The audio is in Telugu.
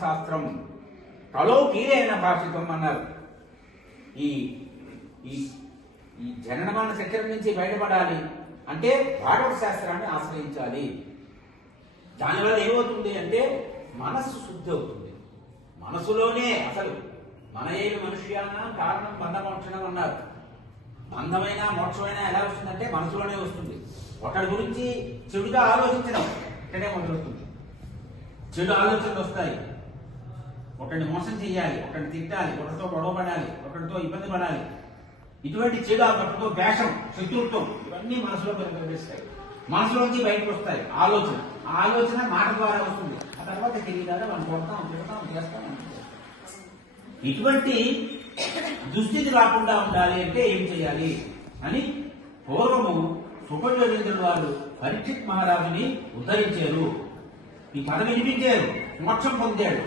శాస్త్రం తలోకీలైన భాషితం అన్నారు. ఈ ఈ ఈ జననమరణ చక్రం నుంచి బయటపడాలి అంటే భాగవత శాస్త్రాన్ని ఆశ్రయించాలి. దానివల్ల ఏమవుతుంది అంటే మనస్సు శుద్ధి అవుతుంది. మనసులోనే అసలు మన ఏమి మనుష్యాన కారణం బంధమోక్షణం అన్నారు. బంధమైన మోక్షమైనా ఎలా వస్తుందంటే మనసులోనే వస్తుంది. ఒకరి గురించి చెడుగా ఆలోచించడం ఇక్కడే మొదలవుతుంది చెడు ఆలోచనలు వస్తాయి. ఒకరిని మోసం చేయాలి ఒకరిని తిట్టాలి ఒకరితో గొడవ పడాలి ఒకరితో ఇబ్బంది పడాలి. ఇటువంటి చెడు ఒకరితో వేషం శత్రుత్వం ఇవన్నీ మనసులో కనిపిస్తాయి మనసులోంచి బయటకు వస్తాయి ఆలోచన. ఆ ఆలోచన మాట ద్వారా వస్తుంది. ఆ తర్వాత తెలియదా మనం కొడతాం తిడతాం చేస్తాం ఇటువంటి దుస్థితి రాకుండా ఉండాలి అంటే ఏం చేయాలి అని పూర్వము సుఖయోగేంద్రుడు వారు పరీక్షిత్ మహారాజుని ఉద్ధరించారు. ఈ పదవి వినిపించారు మోక్షం పొందాడు.